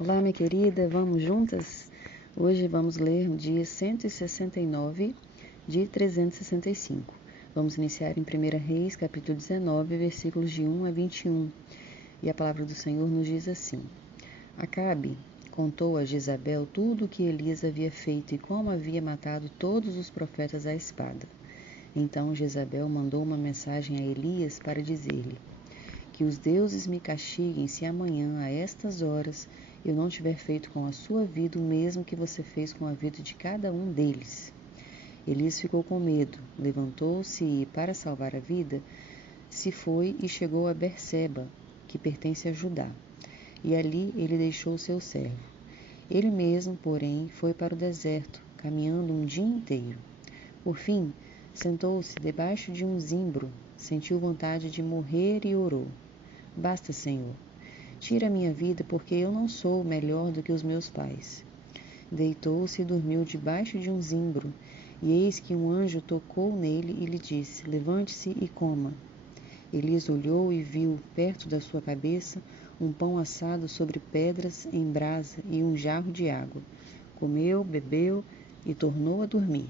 Olá, minha querida, vamos juntas? Hoje vamos ler o dia 169 de 365. Vamos iniciar em 1 Reis, capítulo 19, versículos de 1 a 21. E a palavra do Senhor nos diz assim: Acabe contou a Jezabel tudo o que Elias havia feito e como havia matado todos os profetas à espada. Então Jezabel mandou uma mensagem a Elias para dizer-lhe: Que os deuses me castiguem se amanhã, a estas horas, eu não tiver feito com a sua vida o mesmo que você fez com a vida de cada um deles. Elias ficou com medo, levantou-se e, para salvar a vida, se foi e chegou a Berseba, que pertence a Judá. E ali ele deixou seu servo. Ele mesmo, porém, foi para o deserto, caminhando um dia inteiro. Por fim, sentou-se debaixo de um zimbro, sentiu vontade de morrer e orou: Basta, Senhor. Tira a minha vida, porque eu não sou melhor do que os meus pais. Deitou-se e dormiu debaixo de um zimbro, e eis que um anjo tocou nele e lhe disse: Levante-se e coma. Elias olhou e viu, perto da sua cabeça, um pão assado sobre pedras em brasa e um jarro de água. Comeu, bebeu e tornou a dormir.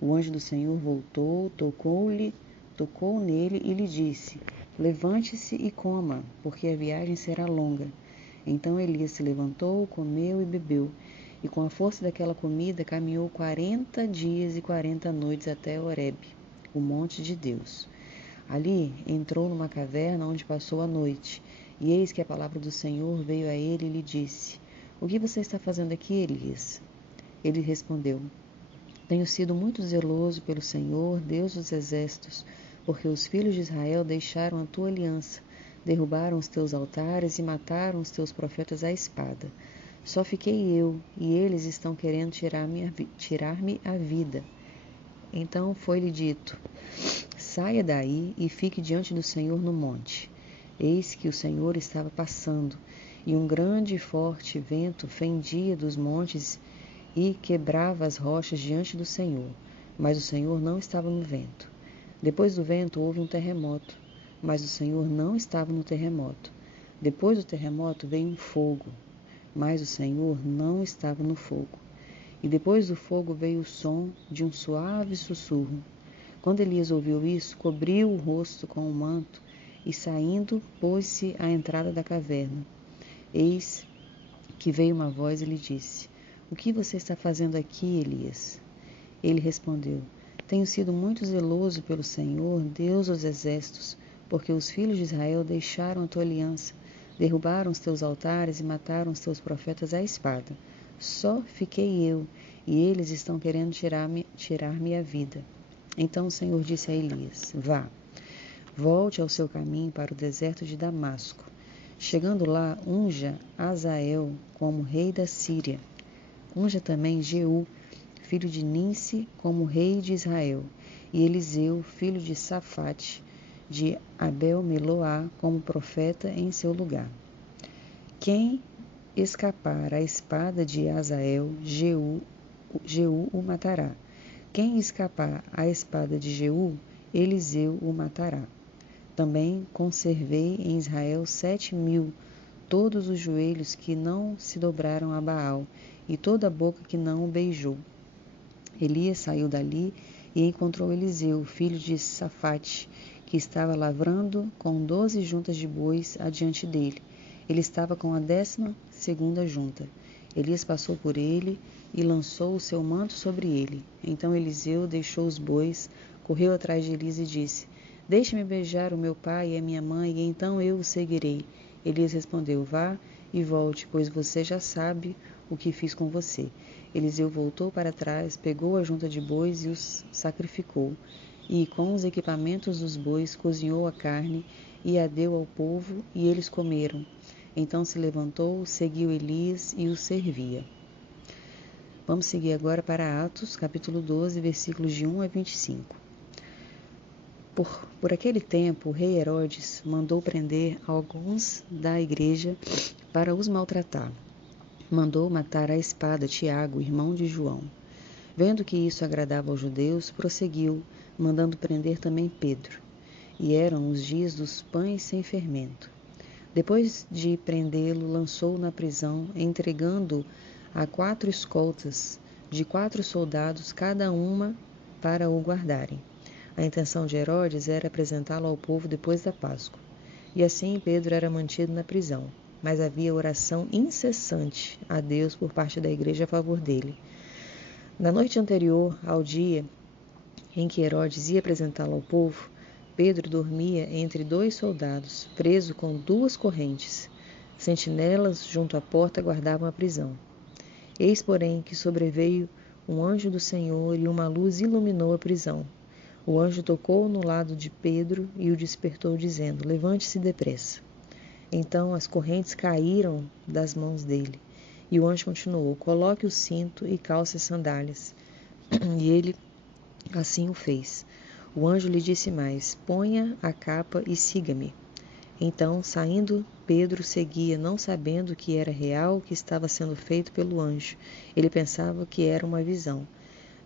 O anjo do Senhor voltou, tocou nele e lhe disse: Levante-se e coma, porque a viagem será longa. Então Elias se levantou, comeu e bebeu, e com a força daquela comida caminhou 40 dias e 40 noites até Horebe, o monte de Deus. Ali entrou numa caverna onde passou a noite, e eis que a palavra do Senhor veio a ele e lhe disse: O que você está fazendo aqui, Elias? Ele respondeu: Tenho sido muito zeloso pelo Senhor, Deus dos exércitos, porque os filhos de Israel deixaram a tua aliança, derrubaram os teus altares e mataram os teus profetas à espada. Só fiquei eu, e eles estão querendo tirar-me a vida. Então foi-lhe dito: Saia daí e fique diante do Senhor no monte. Eis que o Senhor estava passando, e um grande e forte vento fendia dos montes e quebrava as rochas diante do Senhor, mas o Senhor não estava no vento. Depois do vento houve um terremoto, mas o Senhor não estava no terremoto. Depois do terremoto veio um fogo, mas o Senhor não estava no fogo. E depois do fogo veio o som de um suave sussurro. Quando Elias ouviu isso, cobriu o rosto com o manto e, saindo, pôs-se à entrada da caverna. Eis que veio uma voz e lhe disse: O que você está fazendo aqui, Elias? Ele respondeu: Tenho sido muito zeloso pelo Senhor, Deus dos exércitos, porque os filhos de Israel deixaram a tua aliança, derrubaram os teus altares e mataram os teus profetas à espada. Só fiquei eu, e eles estão querendo tirar-me a vida. Então o Senhor disse a Elias: Vá, volte ao seu caminho para o deserto de Damasco. Chegando lá, unja Azael como rei da Síria. Unja também Jeú, filho de Ninsi, como rei de Israel, e Eliseu, filho de Safate, de Abel-Meloá, como profeta em seu lugar. Quem escapar à espada de Azael, Jeú o matará. Quem escapar à espada de Jeú, Eliseu o matará. Também conservei em Israel 7.000, todos os joelhos que não se dobraram a Baal, e toda a boca que não o beijou. Elias saiu dali e encontrou Eliseu, filho de Safate, que estava lavrando com 12 juntas de bois adiante dele. Ele estava com a 12ª junta. Elias passou por ele e lançou o seu manto sobre ele. Então Eliseu deixou os bois, correu atrás de Elias e disse: Deixe-me beijar o meu pai e a minha mãe, e então eu o seguirei. Elias respondeu: Vá e volte, pois você já sabe o que fiz com você. Eliseu voltou para trás, pegou a junta de bois e os sacrificou, e com os equipamentos dos bois cozinhou a carne e a deu ao povo, e eles comeram. Então se levantou, seguiu Elias e o servia. Vamos seguir agora para Atos, capítulo 12, versículos de 1 a 25. Por aquele tempo, o rei Herodes mandou prender alguns da igreja para os maltratar. Mandou matar à espada Tiago, irmão de João. Vendo que isso agradava aos judeus, prosseguiu, mandando prender também Pedro. E eram os dias dos pães sem fermento. Depois de prendê-lo, lançou-o na prisão, entregando-o a 4 escoltas de 4 soldados, cada uma para o guardarem. A intenção de Herodes era apresentá-lo ao povo depois da Páscoa. E assim Pedro era mantido na prisão, mas havia oração incessante a Deus por parte da igreja a favor dele. Na noite anterior ao dia em que Herodes ia apresentá-lo ao povo, Pedro dormia entre 2 soldados, preso com 2 correntes. Sentinelas junto à porta guardavam a prisão. Eis, porém, que sobreveio um anjo do Senhor e uma luz iluminou a prisão. O anjo tocou no lado de Pedro e o despertou, dizendo: Levante-se depressa. Então as correntes caíram das mãos dele. E o anjo continuou: Coloque o cinto e calce as sandálias. E ele assim o fez. O anjo lhe disse mais: Ponha a capa e siga-me. Então, saindo, Pedro seguia, não sabendo que era real o que estava sendo feito pelo anjo. Ele pensava que era uma visão.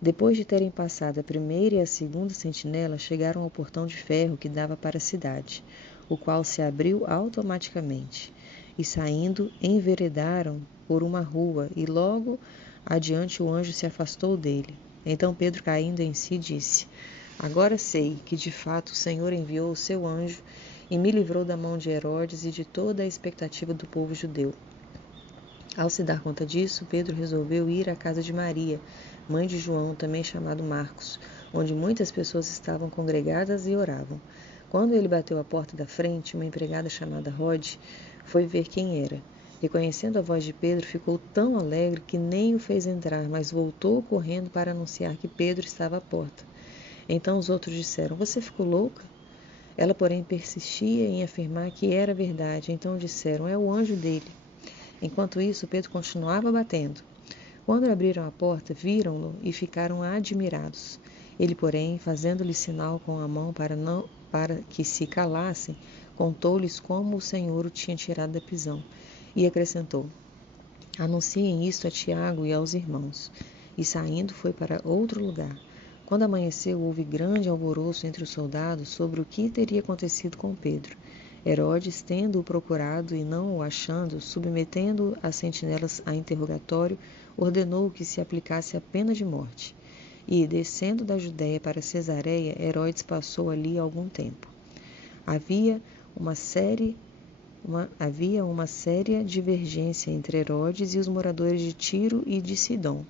Depois de terem passado a primeira e a segunda sentinela, chegaram ao portão de ferro que dava para a cidade, o qual se abriu automaticamente. E saindo, enveredaram por uma rua, e logo adiante o anjo se afastou dele. Então Pedro, caindo em si, disse: Agora sei que de fato o Senhor enviou o seu anjo e me livrou da mão de Herodes e de toda a expectativa do povo judeu. Ao se dar conta disso, Pedro resolveu ir à casa de Maria, mãe de João, também chamado Marcos, onde muitas pessoas estavam congregadas e oravam. Quando ele bateu à porta da frente, uma empregada chamada Rode foi ver quem era. Reconhecendo a voz de Pedro, ficou tão alegre que nem o fez entrar, mas voltou correndo para anunciar que Pedro estava à porta. Então os outros disseram: Você ficou louca? Ela, porém, persistia em afirmar que era verdade. Então disseram: É o anjo dele. Enquanto isso, Pedro continuava batendo. Quando abriram a porta, viram-no e ficaram admirados. Ele, porém, fazendo-lhe sinal com a mão para que se calassem, contou-lhes como o Senhor o tinha tirado da prisão. E acrescentou: Anunciem isto a Tiago e aos irmãos. E saindo, foi para outro lugar. Quando amanheceu, houve grande alvoroço entre os soldados sobre o que teria acontecido com Pedro. Herodes, tendo-o procurado e não o achando, submetendo as sentinelas a interrogatório, ordenou que se aplicasse a pena de morte. E, descendo da Judéia para Cesareia, Herodes passou ali algum tempo. Havia uma séria divergência entre Herodes e os moradores de Tiro e de Sidom.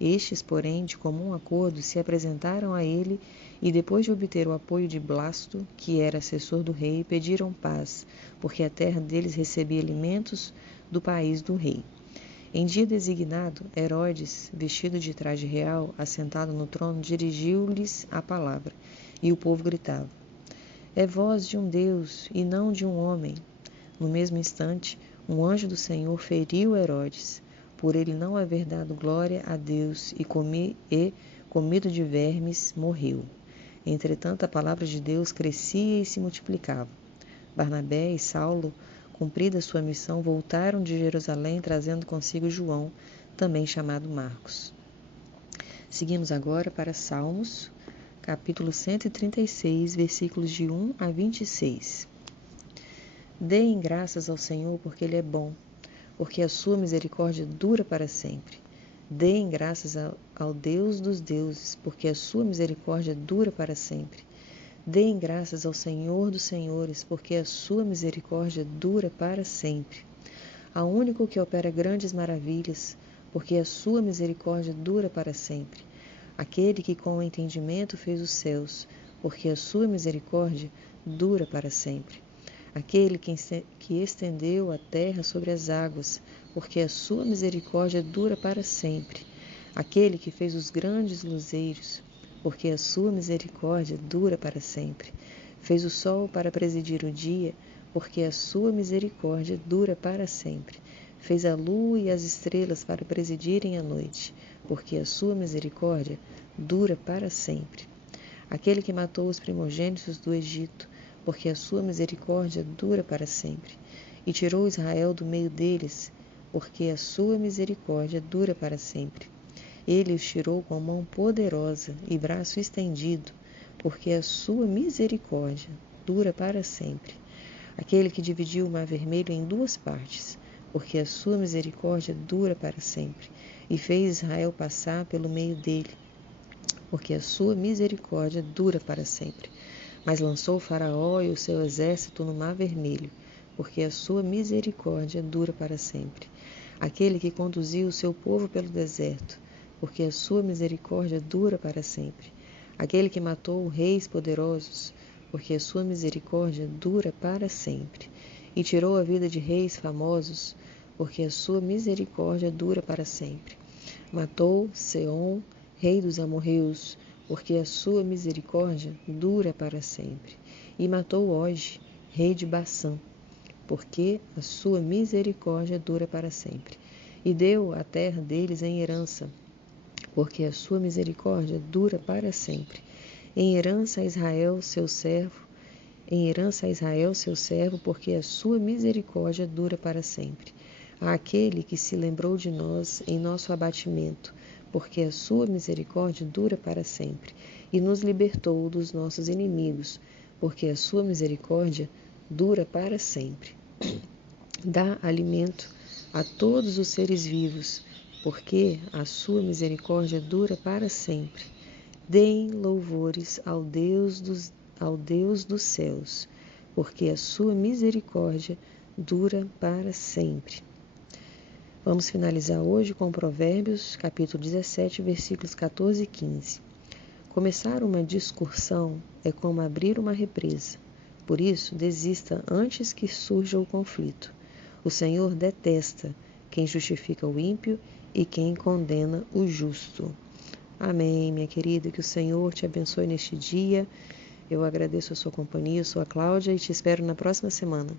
Estes, porém, de comum acordo, se apresentaram a ele e, depois de obter o apoio de Blasto, que era assessor do rei, pediram paz, porque a terra deles recebia alimentos do país do rei. Em dia designado, Herodes, vestido de traje real, assentado no trono, dirigiu-lhes a palavra, e o povo gritava: É voz de um Deus e não de um homem. No mesmo instante, um anjo do Senhor feriu Herodes, por ele não haver dado glória a Deus, e comido de vermes, morreu. Entretanto, a palavra de Deus crescia e se multiplicava. Barnabé e Saulo, cumprida sua missão, voltaram de Jerusalém, trazendo consigo João, também chamado Marcos. Seguimos agora para Salmos, capítulo 136, versículos de 1 a 26. Deem graças ao Senhor, porque Ele é bom, porque a sua misericórdia dura para sempre. Deem graças ao Deus dos deuses, porque a sua misericórdia dura para sempre. Deem graças ao Senhor dos senhores, porque a sua misericórdia dura para sempre. Ao único que opera grandes maravilhas, porque a sua misericórdia dura para sempre. Aquele que com o entendimento fez os céus, porque a sua misericórdia dura para sempre. Aquele que estendeu a terra sobre as águas, porque a sua misericórdia dura para sempre. Aquele que fez os grandes luzeiros, porque a sua misericórdia dura para sempre. Fez o sol para presidir o dia, porque a sua misericórdia dura para sempre. Fez a lua e as estrelas para presidirem a noite, porque a sua misericórdia dura para sempre. Aquele que matou os primogênitos do Egito, porque a sua misericórdia dura para sempre. E tirou Israel do meio deles, porque a sua misericórdia dura para sempre. Ele os tirou com mão poderosa e braço estendido, porque a sua misericórdia dura para sempre. aquele que dividiu o mar vermelho em duas partes, porque a sua misericórdia dura para sempre, e fez Israel passar pelo meio dele, porque a sua misericórdia dura para sempre. Mas lançou o Faraó e o seu exército no mar vermelho, porque a sua misericórdia dura para sempre. Aquele que conduziu o seu povo pelo deserto, porque a sua misericórdia dura para sempre. Aquele que matou reis poderosos, porque a sua misericórdia dura para sempre. E tirou a vida de reis famosos, porque a sua misericórdia dura para sempre. Matou Seom, rei dos amorreus, porque a sua misericórdia dura para sempre. E matou Og, rei de Bassã, porque a sua misericórdia dura para sempre. E deu a terra deles em herança, porque a sua misericórdia dura para sempre. Em herança a Israel, seu servo, porque a sua misericórdia dura para sempre. Àquele que se lembrou de nós em nosso abatimento, porque a sua misericórdia dura para sempre, e nos libertou dos nossos inimigos, porque a sua misericórdia dura para sempre. Dá alimento a todos os seres vivos, porque a sua misericórdia dura para sempre. Deem louvores ao Deus dos céus, porque a sua misericórdia dura para sempre. Vamos finalizar hoje com Provérbios, capítulo 17, versículos 14 e 15. Começar uma discussão é como abrir uma represa. Por isso, desista antes que surja o conflito. O Senhor detesta quem justifica o ímpio e quem condena o justo. Amém, minha querida, que o Senhor te abençoe neste dia. Eu agradeço a sua companhia, eu sou a Cláudia e te espero na próxima semana.